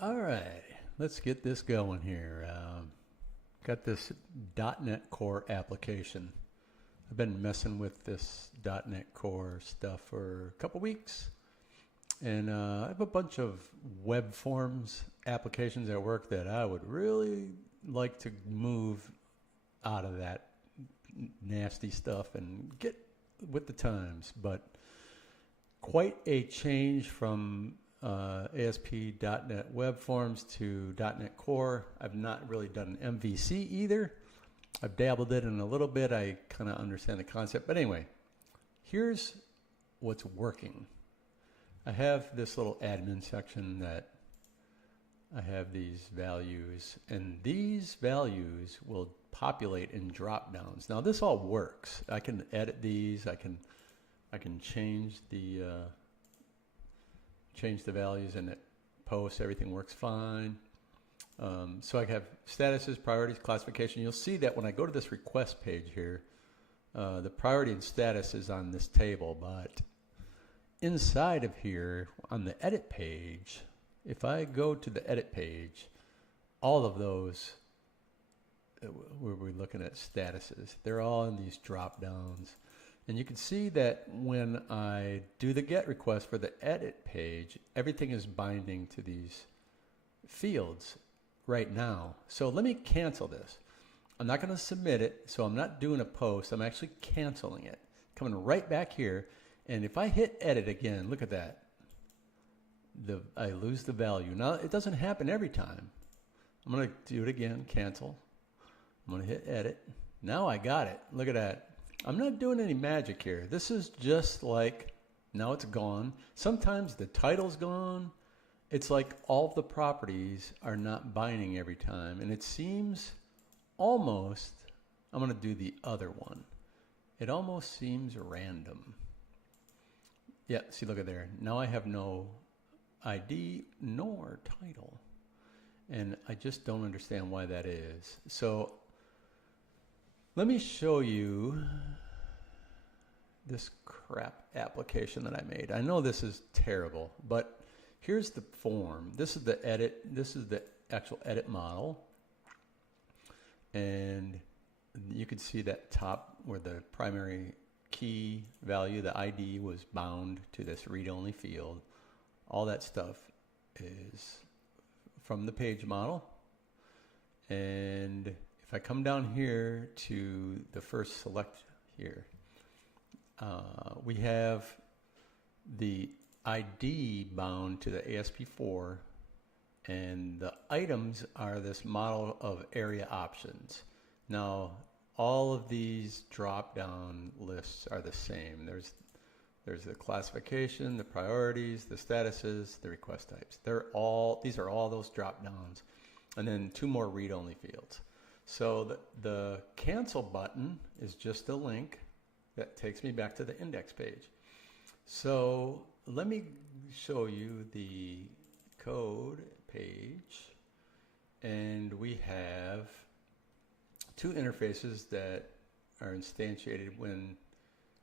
All right, let's get this going here. Got this .NET Core application. I've been messing with this .NET Core stuff for a couple weeks, and I have a bunch of web forms applications at work that I would really like to move out of that nasty stuff and get with the times. But quite a change from ASP.NET Web Forms to .NET Core. I've not really done an MVC either. I've dabbled in it a little bit. I kind of understand the concept. But anyway, here's what's working. I have this little admin section that I have these values, and these values will populate in drop downs. Now this all works. I can edit these. I can change the values, and it posts. Everything works fine. So I have statuses, priorities, classification. You'll see that when I go to this request page here, the priority and status is on this table, but inside of here on the edit page, if I go to the edit page, all of those, where we're looking at statuses, they're all in these drop downs. And you can see that when I do the GET request for the edit page, everything is binding to these fields right now. So let me cancel this. I'm not going to submit it, so I'm not doing a post. I'm actually canceling it. Coming right back here, and if I hit edit again, look at that. I lose the value. Now, it doesn't happen every time. I'm going to do it again, cancel. I'm going to hit edit. Now I got it. Look at that. I'm not doing any magic here. This is just like, now it's gone. Sometimes the title's gone. It's like all the properties are not binding every time. And it seems almost, I'm going to do the other one. It almost seems random. Yeah, see, look at there. Now I have no ID nor title. And I just don't understand why that is. So let me show you this crap application that I made. I know this is terrible, but here's the form. This is the edit. This is the actual edit model. And you can see that top where the primary key value, the ID, was bound to this read-only field. All that stuff is from the page model. And if I come down here to the first select here, we have the ID bound to the ASP4, and the items are this model of area options. Now, all of these drop-down lists are the same. There's the classification, the priorities, the statuses, the request types. These are all those drop-downs, and then two more read-only fields. So the cancel button is just a link that takes me back to the index page. So let me show you the code page, and we have two interfaces that are instantiated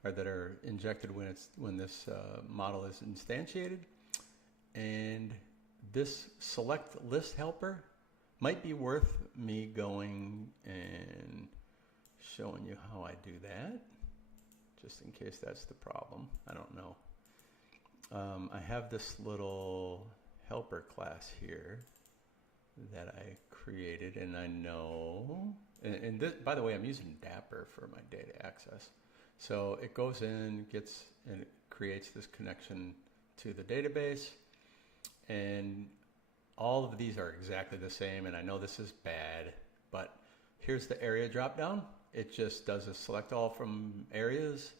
that are injected when this model is instantiated, and this select list helper might be worth me going and showing you how I do that, just in case that's the problem. I don't know. I have this little helper class here that I created, and I know, and this, by the way, I'm using Dapper for my data access. So it goes in, and it creates this connection to the database, and all of these are exactly the same, and I know this is bad, but here's the area dropdown. It just does a select all from areas,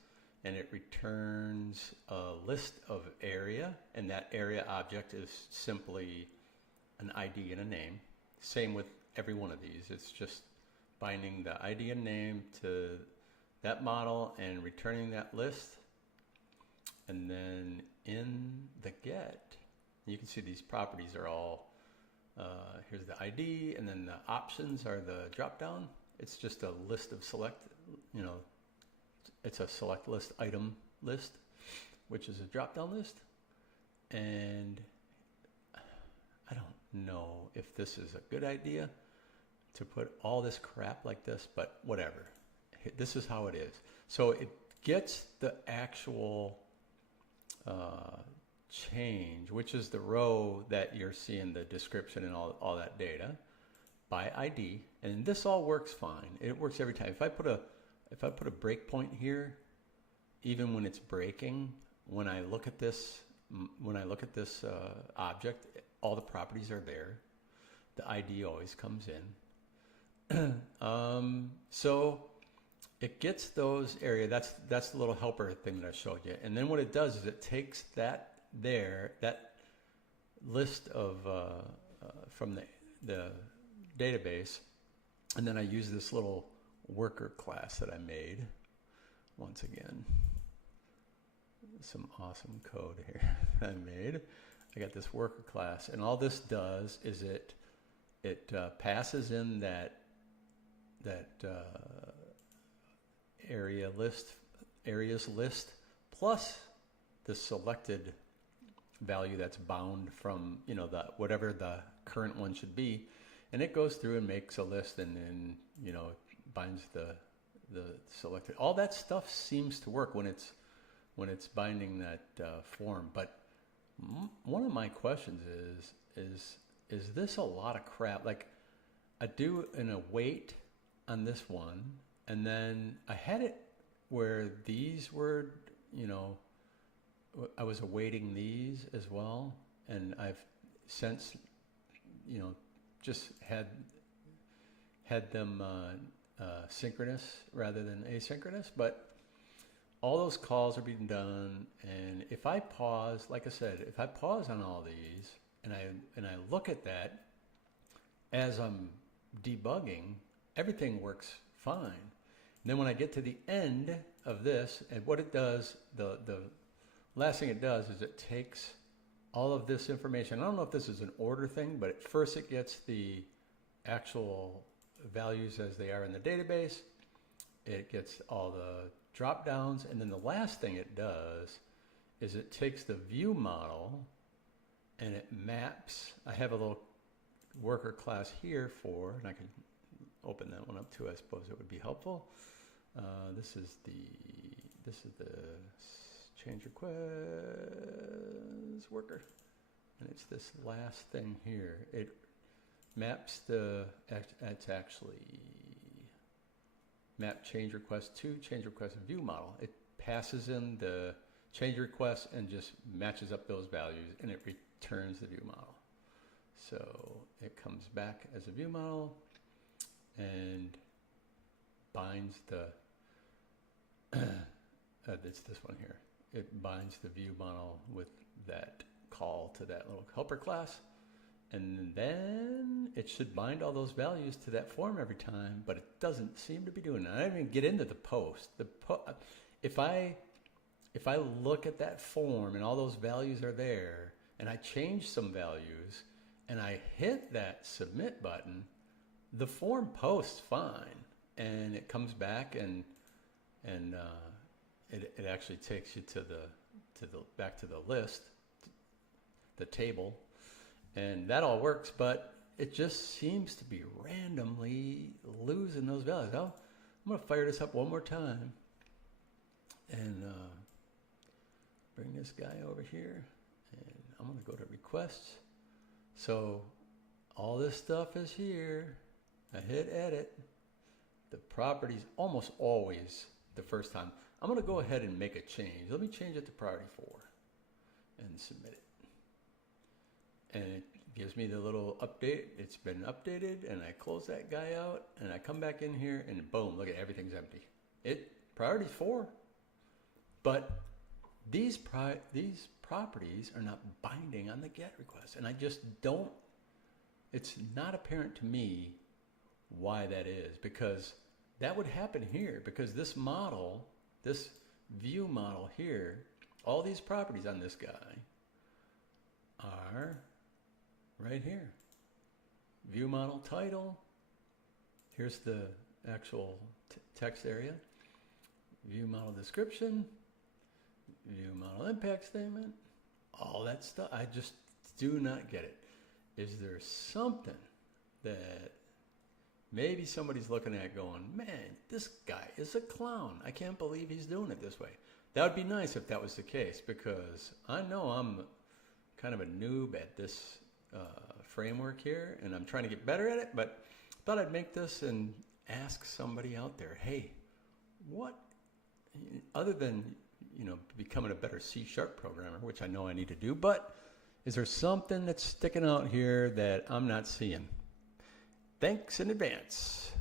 and it returns a list of area, and that area object is simply an ID and a name. Same with every one of these. It's just binding the ID and name to that model and returning that list. And then in the get, you can see these properties are all, here's the ID, and then the options are the drop down. It's just a list of select, it's a select list item list, which is a drop down list. And I don't know if this is a good idea to put all this crap like this, but whatever. This is how it is. So it gets the actual change, which is the row that you're seeing the description and all that data by ID, and this all works fine. It works every time. If I put a breakpoint here, even when it's breaking, when I look at this object, all the properties are there. The ID always comes in. So it gets those area. That's the little helper thing that I showed you. And then what it does is it takes that list of from the database, and then I use this little worker class that I made. Once again, some awesome code here I made. I got this worker class, and all this does is it passes in that areas list plus the selected value that's bound from whatever the current one should be, and it goes through and makes a list, and then binds the selected. All that stuff seems to work when it's binding that form. But one of my questions is this a lot of crap? Like, I do an await on this one, and then I had it where these were, I was awaiting these as well, and I've since, just had them synchronous rather than asynchronous. But all those calls are being done, and if I pause, like I said, if I pause on all these and I look at that as I'm debugging, everything works fine. And then when I get to the end of this, and what it does, the last thing it does is it takes all of this information. I don't know if this is an order thing, but at first it gets the actual values as they are in the database. It gets all the drop downs, and then the last thing it does is it takes the view model and it maps. I have a little worker class here and I can open that one up too. I suppose it would be helpful. This is the change request worker, and it's this last thing here. It maps it's actually map change request to change request view model. It passes in the change request and just matches up those values, and it returns the view model. So it comes back as a view model and binds the it's this one here. It binds the view model with that call to that little helper class, and then it should bind all those values to that form every time, but it doesn't seem to be doing that. I didn't even get into the post. If I look at that form and all those values are there, and I change some values, and I hit that submit button, the form posts fine, and it comes back and it actually takes you to the back to the list, the table, and that all works. But it just seems to be randomly losing those values. I'm going to fire this up one more time and bring this guy over here, and I'm going to go to requests. So all this stuff is here. I hit edit. The properties almost always the first time. I'm going to go ahead and make a change. Let me change it to priority 4 and submit it. And it gives me the little update. It's been updated, and I close that guy out, and I come back in here, and boom, look at everything's empty. Priority 4. But these properties are not binding on the GET request, and I just don't. It's not apparent to me why that is, because that would happen here, because this model, this view model here, all these properties on this guy are right here. View model title, here's the actual text area, view model description, view model impact statement, all that stuff. I just do not get it. is there something that maybe somebody's looking at going, man, this guy is a clown. I can't believe he's doing it this way. That would be nice if that was the case, because I know I'm kind of a noob at this framework here, and I'm trying to get better at it, but thought I'd make this and ask somebody out there, hey, what, other than, becoming a better C# programmer, which I know I need to do, but is there something that's sticking out here that I'm not seeing? Thanks in advance.